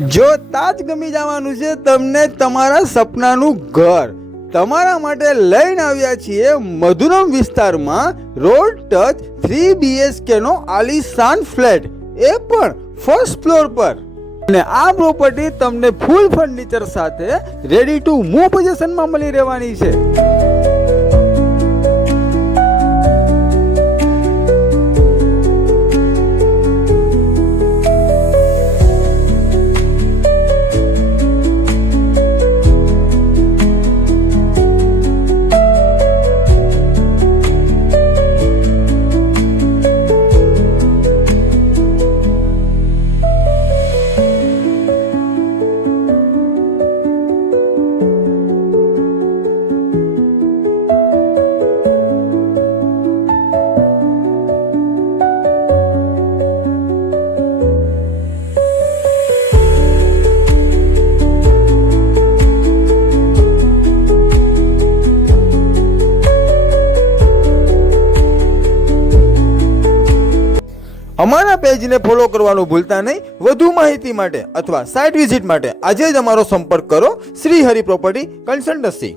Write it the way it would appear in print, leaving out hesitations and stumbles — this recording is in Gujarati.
જોતા જ ગમી જવાનું છે તમને તમારા સપનાનું ઘર। તમારા માટે લઈને આવ્યા છીએ મધુરમ વિસ્તારમાં રોડ ટચ 3 BHK નો આલીશાન ફ્લેટ, એ પણ ફર્સ્ટ ફ્લોર પર। અને આ પ્રોપર્ટી તમને ફૂલ ફર્નિચર સાથે રેડી ટુ મૂવ પોઝિશનમાં મળી રહેવાની છે। અમારા પેજને ફોલો કરવાનું ભૂલતા નહીં। વધુ માહિતી માટે અથવા સાઇટ વિઝિટ માટે આજે જ અમારો સંપર્ક કરો શ્રી હરિ પ્રોપર્ટી કન્સલ્ટન્સી।